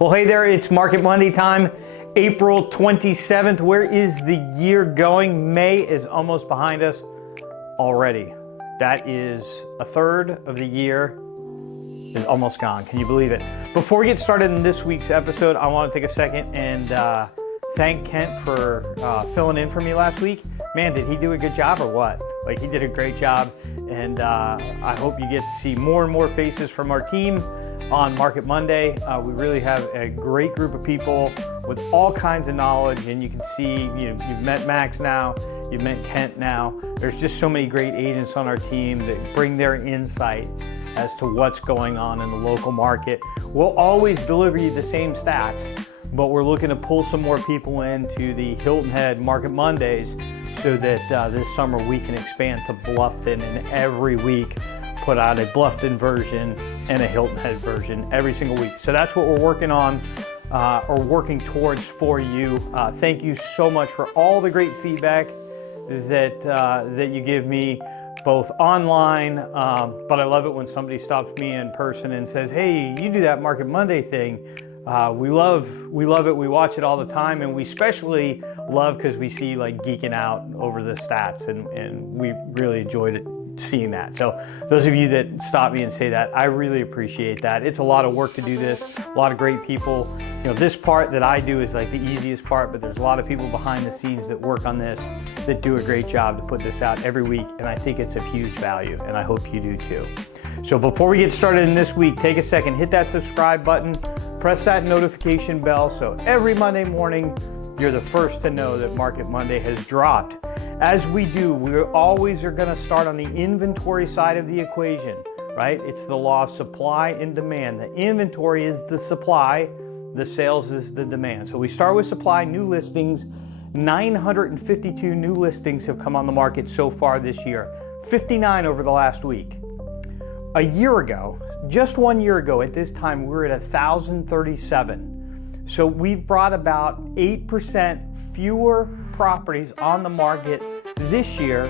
Well, hey there, it's Market Monday time, April 27th. Where is the year going? May is almost behind us already. That is a third of the year is almost gone. Can you believe it? Before we get started in this week's episode, I want to take a second and thank Kent for filling in for me last week. Man, did he do a good job or what? Like, he did a great job, and I hope you get to see more and more faces from our team on Market Monday. We really have a great group of people with all kinds of knowledge, and you can see, you've met Max now, you've met Kent now. There's just so many great agents on our team that bring their insight as to what's going on in the local market. We'll always deliver you the same stats, but we're looking to pull some more people into the Hilton Head Market Mondays so that this summer we can expand to Bluffton, and every week put out a Bluffton version and a Hilton Head version every single week. So that's what we're working on or working towards for you. Thank you so much for all the great feedback that you give me, both online, but I love it when somebody stops me in person and says, hey, you do that Market Monday thing. We love it, we watch it all the time, and we especially love because we see like geeking out over the stats, and we really enjoyed it, seeing that. So those of you that stop me and say that, I really appreciate that. It's a lot of work to do this, a lot of great people. You know, this part that I do is like the easiest part, but there's a lot of people behind the scenes that work on this that do a great job to put this out every week, and I think it's of huge value, and I hope you do too. So before we get started in this week, take a second, hit that subscribe button, press that notification bell so every Monday morning you're the first to know that Market Monday has dropped. As we do, we always are going to start on the inventory side of the equation, right? It's the law of supply and demand. The inventory is the supply, the sales is the demand. So we start with supply, new listings. 952 new listings have come on the market so far this year, 59 over the last week. A year ago, just 1 year ago at this time, we were at 1,037. So we've brought about 8% fewer properties on the market this year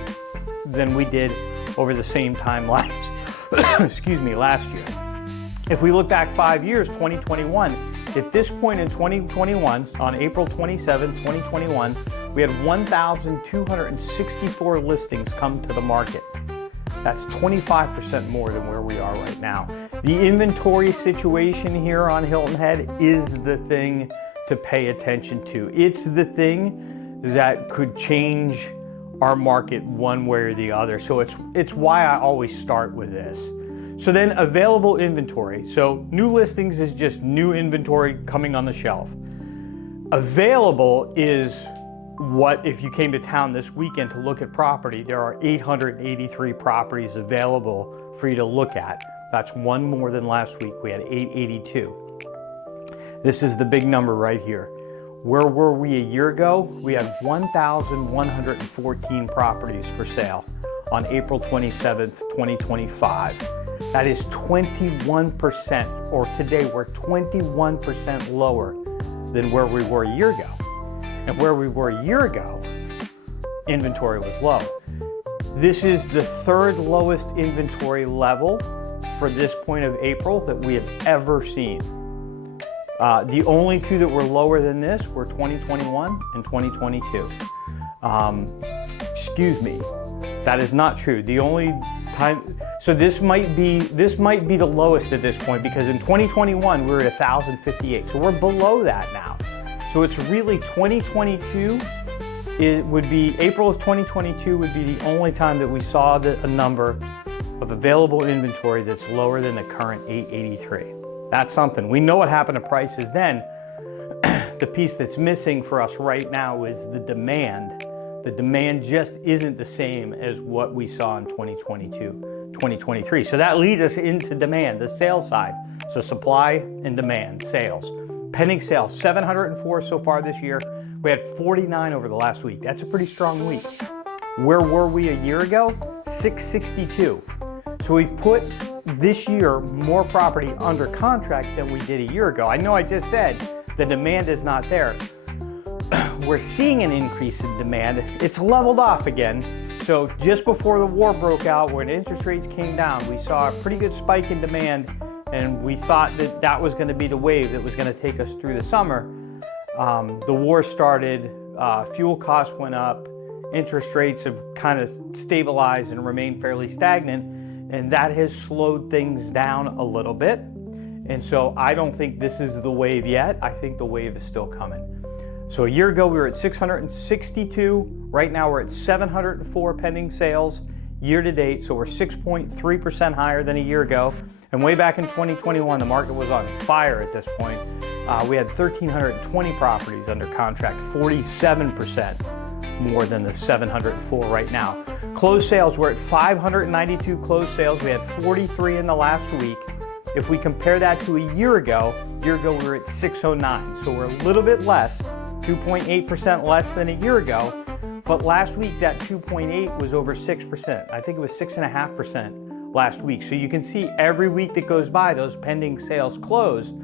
than we did over the same time last last year. If we look back 5 years, 2021, at this point in 2021, on April 27th, 2021, we had 1,264 listings come to the market. That's 25% more than where we are right now. The inventory situation here on Hilton Head is the thing to pay attention to. It's the thing that could change our market one way or the other. So it's why I always start with this. So then available inventory. So new listings is just new inventory coming on the shelf. Available is what, if you came to town this weekend to look at property, there are 883 properties available for you to look at. That's one more than last week. We had 882. This is the big number right here. Where were we a year ago? We had 1,114 properties for sale on April 27th, 2025. That is 21%, or today we're 21% lower than where we were a year ago. And where we were a year ago, inventory was low. This is the third lowest inventory level for this point of April that we have ever seen. The only two that were lower than this were 2021 and 2022. Excuse me, that is not true. The only time, so this might be the lowest at this point, because in 2021 we were at 1,058. So we're below that now. So it's really 2022, it would be, April of 2022 would be the only time that we saw a number of available inventory that's lower than the current 883. That's something. We know what happened to prices then. The piece that's missing for us right now is the demand. The demand just isn't the same as what we saw in 2022, 2023. So that leads us into demand, the sales side. So supply and demand, sales. Pending sales, 704 so far this year. We had 49 over the last week. That's a pretty strong week. Where were we a year ago? 662. So we put this year more property under contract than we did a year ago. I know I just said the demand is not there. We're seeing an increase in demand. It's leveled off again. So just before the war broke out, when interest rates came down, we saw a pretty good spike in demand and we thought that that was going to be the wave that was going to take us through the summer. The war started, fuel costs went up, interest rates have kind of stabilized and remained fairly stagnant, and that has slowed things down a little bit. And so I don't think this is the wave yet. I think the wave is still coming. So a year ago we were at 662. Right now we're at 704 pending sales year to date. So we're 6.3% higher than a year ago. And way back in 2021, the market was on fire at this point. We had 1,320 properties under contract, 47% more than the 704 right now. Closed sales, we're at 592 closed sales. We had 43 in the last week. If we compare that to a year ago we were at 609. So we're a little bit less, 2.8% less than a year ago. But last week that 2.8 was over 6%. I think it was 6.5% last week. So you can see every week that goes by, those pending sales close,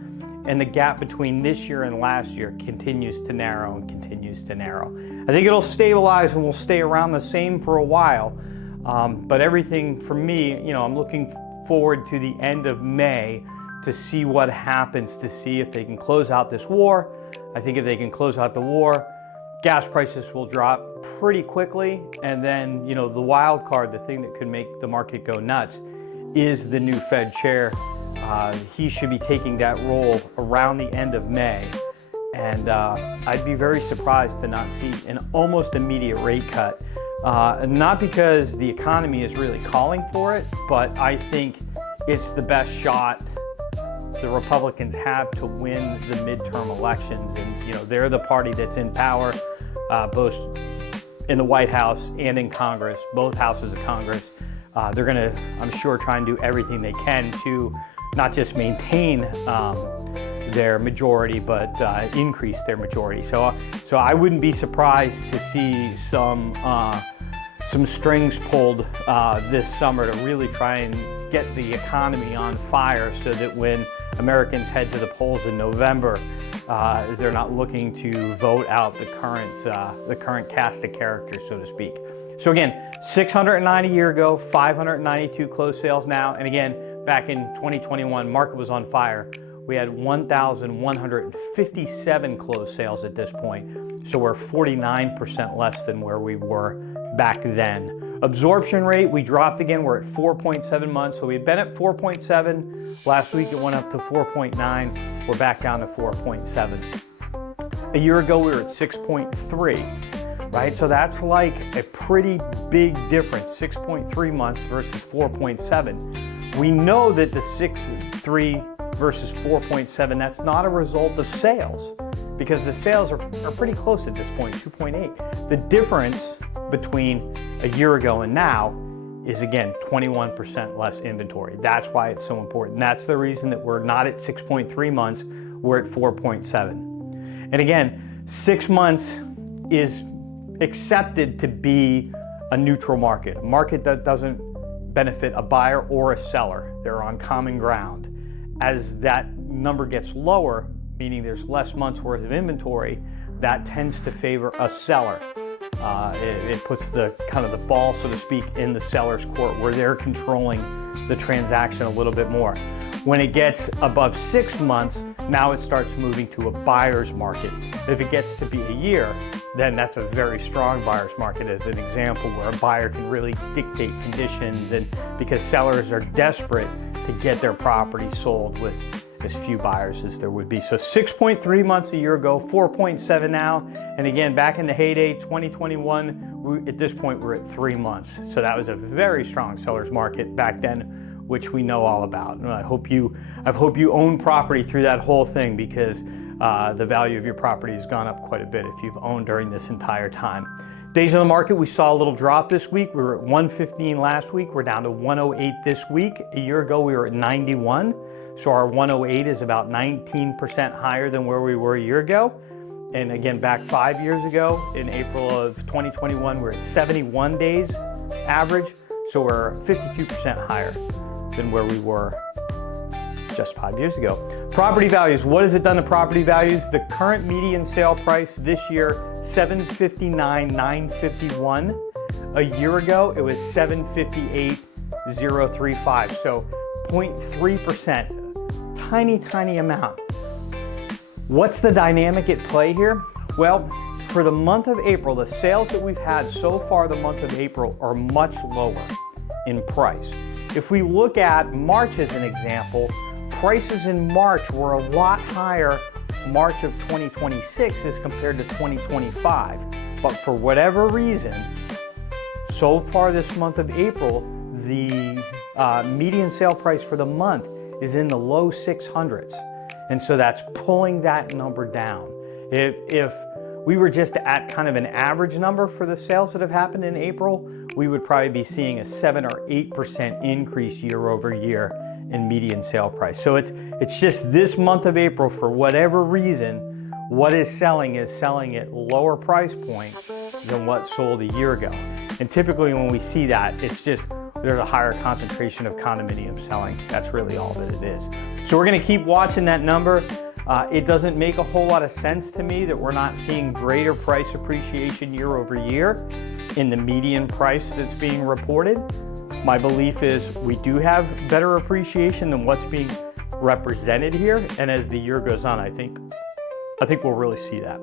and the gap between this year and last year continues to narrow and continues to narrow. I think it'll stabilize and will stay around the same for a while. But everything for me, I'm looking forward to the end of May to see what happens, to see if they can close out this war. I think if they can close out the war, gas prices will drop pretty quickly. And then, the wild card, the thing that could make the market go nuts, is the new Fed chair. He should be taking that role around the end of May. And I'd be very surprised to not see an almost immediate rate cut. Not because the economy is really calling for it, but I think it's the best shot the Republicans have to win the midterm elections. And they're the party that's in power, both in the White House and in Congress, both houses of Congress. They're gonna, I'm sure, try and do everything they can to not just maintain their majority, but increase their majority. So I wouldn't be surprised to see some strings pulled this summer to really try and get the economy on fire, so that when Americans head to the polls in November, they're not looking to vote out the current cast of characters, so to speak. So again, 609 a year ago, 592 closed sales now, and again, back in 2021, market was on fire. We had 1,157 closed sales at this point, so we're 49% less than where we were back then. Absorption rate, we dropped again. We're at 4.7 months, so we've been at 4.7. Last week it went up to 4.9. We're back down to 4.7. A year ago we were at 6.3, right? So that's like a pretty big difference, 6.3 months versus 4.7. We know that the 6.3 versus 4.7, that's not a result of sales, because the sales are pretty close at this point, 2.8. The difference between a year ago and now is, again, 21% less inventory. That's why it's so important. That's the reason that we're not at 6.3 months, we're at 4.7. And again, 6 months is accepted to be a neutral market, a market that doesn't benefit a buyer or a seller. They're on common ground. As that number gets lower, meaning there's less months worth of inventory, that tends to favor a seller. It puts the ball, so to speak, in the seller's court, where they're controlling the transaction a little bit more. When it gets above 6 months, now it starts moving to a buyer's market. If it gets to be a year, then that's a very strong buyer's market, as an example, where a buyer can really dictate conditions, and because sellers are desperate to get their property sold with as few buyers as there would be. So 6.3 months a year ago, 4.7 now. And again, back in the heyday, 2021, at this point, we're at 3 months. So that was a very strong seller's market back then, which we know all about. And I hope you own property through that whole thing, because the value of your property has gone up quite a bit if you've owned during this entire time. Days on the market, we saw a little drop this week. We were at 115 last week. We're down to 108 this week. A year ago, we were at 91. So our 108 is about 19% higher than where we were a year ago. And again, back 5 years ago, in April of 2021, we're at 71 days average. So we're 52% higher than where we were just 5 years ago. Property values, what has it done to property values? The current median sale price this year, $759,951. A year ago, it was $758,035. So 0.3%. tiny, tiny amount. What's the dynamic at play here? Well, for the month of April, the sales that we've had so far the month of April are much lower in price. If we look at March as an example, prices in March were a lot higher March of 2026 as compared to 2025. But for whatever reason, so far this month of April, the median sale price for the month is in the low 600s. And so that's pulling that number down. If we were just at kind of an average number for the sales that have happened in April, we would probably be seeing a 7 or 8% increase year over year in median sale price. So it's just this month of April, for whatever reason, what is selling at lower price point than what sold a year ago. And typically when we see that, it's just there's a higher concentration of condominium selling. That's really all that it is. So we're gonna keep watching that number. It doesn't make a whole lot of sense to me that we're not seeing greater price appreciation year over year in the median price that's being reported. My belief is we do have better appreciation than what's being represented here. And as the year goes on, I think we'll really see that.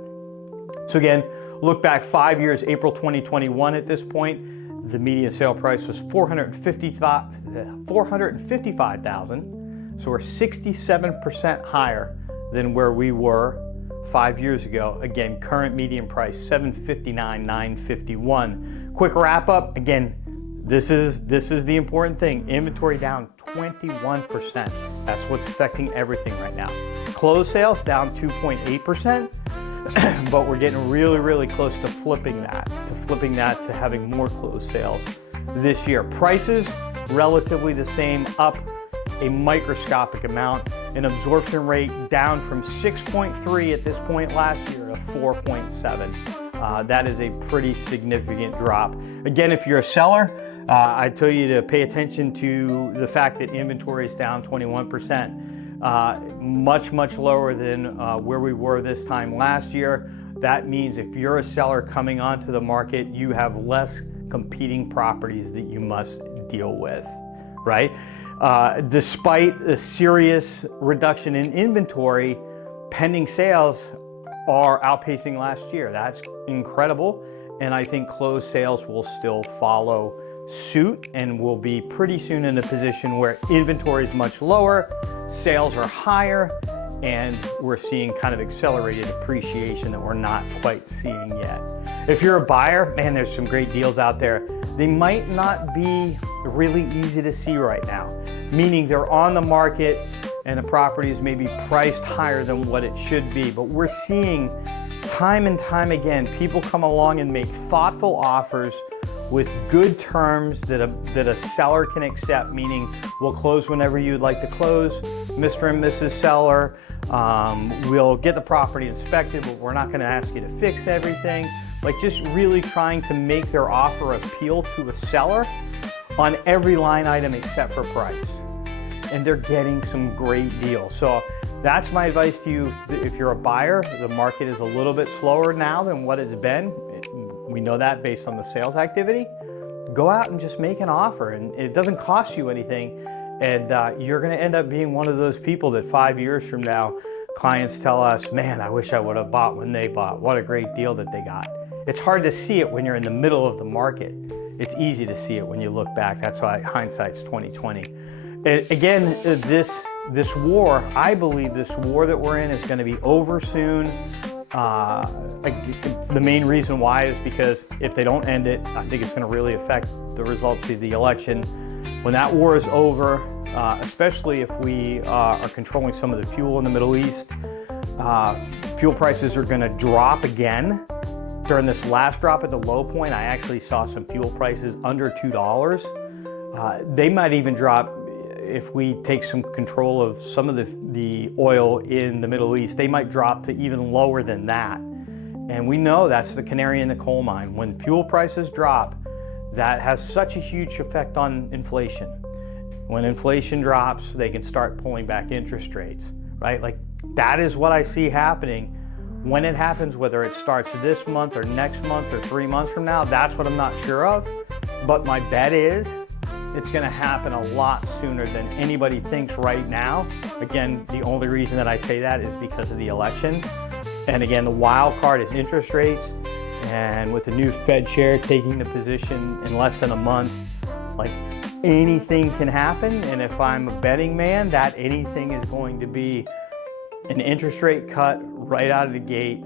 So again, look back 5 years, April 2021 at this point, the median sale price was $455,000. So we're 67% higher than where we were 5 years ago. Again, current median price, $759,951. Quick wrap up. Again, this is the important thing. Inventory down 21%. That's what's affecting everything right now. Closed sales down 2.8%, but we're getting really, really close to flipping that to having more closed sales this year. Prices relatively the same, up a microscopic amount. An absorption rate down from 6.3 at this point last year to 4.7. That is a pretty significant drop. Again, if you're a seller, I tell you to pay attention to the fact that inventory is down 21%, much lower than where we were this time last year. That means if you're a seller coming onto the market, you have less competing properties that you must deal with, right? Despite a serious reduction in inventory, pending sales are outpacing last year. That's incredible. And I think closed sales will still follow suit, and we'll be pretty soon in a position where inventory is much lower, sales are higher, and we're seeing kind of accelerated appreciation that we're not quite seeing yet. If you're a buyer, man, there's some great deals out there. They might not be really easy to see right now, meaning they're on the market and the property is maybe priced higher than what it should be. But we're seeing time and time again, people come along and make thoughtful offers with good terms that a seller can accept, meaning we'll close whenever you'd like to close, Mr. and Mrs. Seller. We'll get the property inspected, but we're not gonna ask you to fix everything. Like, just really trying to make their offer appeal to a seller on every line item except for price. And they're getting some great deals. So that's my advice to you. If you're a buyer, the market is a little bit slower now than what it's been. We know that based on the sales activity. Go out and just make an offer, and it doesn't cost you anything. And you're gonna end up being one of those people that 5 years from now, clients tell us, man, I wish I would have bought when they bought. What a great deal that they got. It's hard to see it when you're in the middle of the market. It's easy to see it when you look back. That's why hindsight's 20/20. Again, this war, I believe this war that we're in is gonna be over soon. The main reason why is because if they don't end it, I think it's going to really affect the results of the election. When that war is over, especially if we are controlling some of the fuel in the Middle East, fuel prices are going to drop again. During this last drop at the low point, I actually saw some fuel prices under $2. They might even drop if we take some control of some of the oil in the Middle East. They might drop to even lower than that. And we know that's the canary in the coal mine. When fuel prices drop, that has such a huge effect on inflation. When inflation drops, they can start pulling back interest rates, right? Like, that is what I see happening. When it happens, whether it starts this month or next month or 3 months from now, that's what I'm not sure of. But my bet is it's going to happen a lot sooner than anybody thinks right now. Again, the only reason that I say that is because of the election. And again, the wild card is interest rates. And with the new Fed chair taking the position in less than a month, like anything can happen. And if I'm a betting man, that anything is going to be an interest rate cut right out of the gate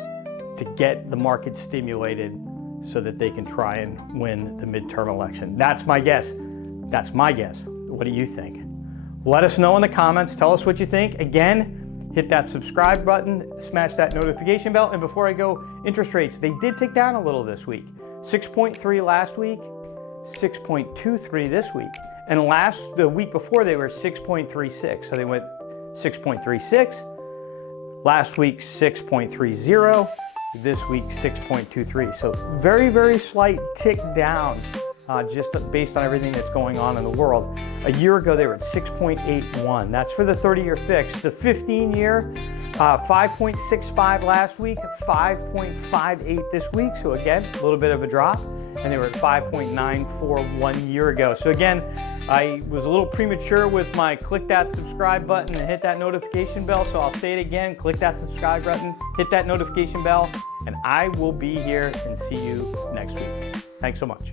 to get the market stimulated so that they can try and win the midterm election. That's my guess. That's my guess. What do you think? Let us know in the comments. Tell us what you think. Again, hit that subscribe button, smash that notification bell. And before I go, interest rates, they did tick down a little this week. 6.3 last week, 6.23 this week. And the week before they were 6.36. So they went 6.36. Last week, 6.30. This week, 6.23. So very, very slight tick down just based on everything that's going on in the world. A year ago, they were at 6.81. That's for the 30-year fix. The 15-year, 5.65 last week, 5.58 this week. So again, a little bit of a drop. And they were at 5.94 1 year ago. So again, I was a little premature with my click that subscribe button and hit that notification bell. So I'll say it again, click that subscribe button, hit that notification bell, and I will be here and see you next week. Thanks so much.